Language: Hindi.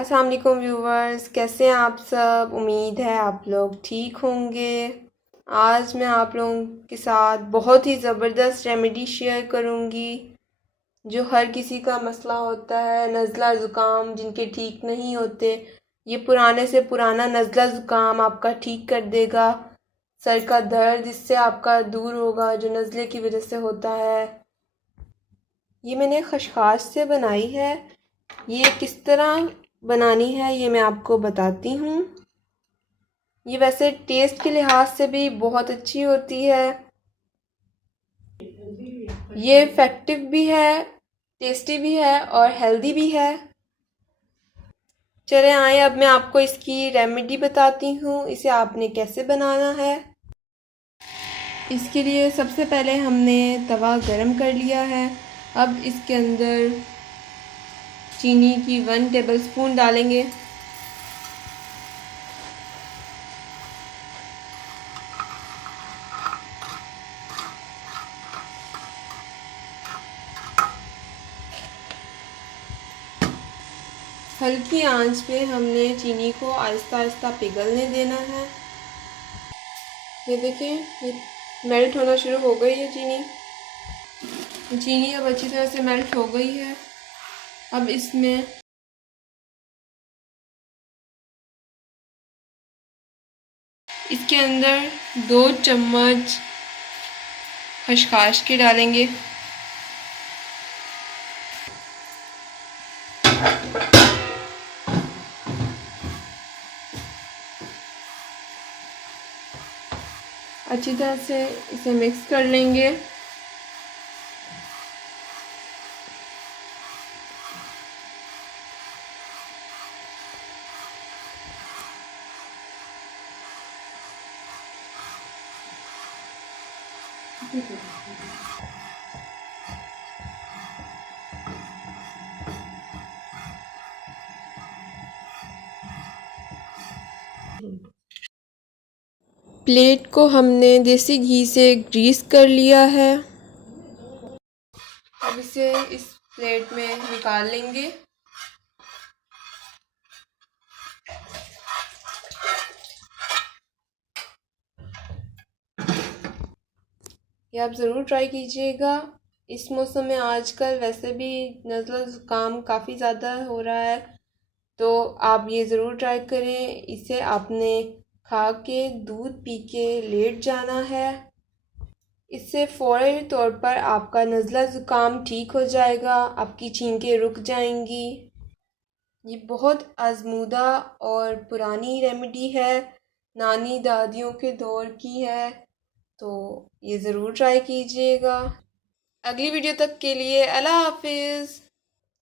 अस्सलाम वालेकुम व्यूवर्स, कैसे हैं आप सब। उम्मीद है आप लोग ठीक होंगे। आज मैं आप लोगों के साथ बहुत ही ज़बरदस्त रेमेडी शेयर करूंगी जो हर किसी का मसला होता है, नज़ला ज़ुकाम जिनके ठीक नहीं होते। ये पुराने से पुराना नज़ला ज़ुकाम आपका ठीक कर देगा। सर का दर्द इससे आपका दूर होगा जो नज़ले की वजह से होता है। ये मैंने खशखाश से बनाई है। ये किस तरह बनानी है ये मैं आपको बताती हूँ। ये वैसे टेस्ट के लिहाज से भी बहुत अच्छी होती है। ये इफ़ेक्टिव भी है, टेस्टी भी है और हेल्दी भी है। चले आए, अब मैं आपको इसकी रेमेडी बताती हूँ, इसे आपने कैसे बनाना है। इसके लिए सबसे पहले हमने तवा गरम कर लिया है। अब इसके अंदर चीनी की 1 टेबलस्पून डालेंगे। हल्की आंच पे हमने चीनी को आहिस्ता आहिस्ता पिघलने देना है। ये देखिए, ये मेल्ट होना शुरू हो गई है चीनी। चीनी अब अच्छी तरह से मेल्ट हो गई है। अब इसमें इसके अंदर 2 चम्मच खसखस के डालेंगे। अच्छी तरह से इसे मिक्स कर लेंगे। प्लेट को हमने देसी घी से ग्रीस कर लिया है। अब इसे इस प्लेट में निकाल लेंगे। ये आप ज़रूर ट्राई कीजिएगा। इस मौसम में आजकल वैसे भी नज़ला ज़ुकाम काफ़ी ज़्यादा हो रहा है, तो आप ये ज़रूर ट्राई करें। इसे आपने खा के दूध पी के लेट जाना है। इससे फ़ौरी तौर पर आपका नज़ला ज़ुकाम ठीक हो जाएगा, आपकी छींकें रुक जाएंगी। ये बहुत आजमूदा और पुरानी रेमेडी है, नानी दादियों के दौर की है, तो ये ज़रूर ट्राई कीजिएगा। अगली वीडियो तक के लिए अल्लाह हाफिज़।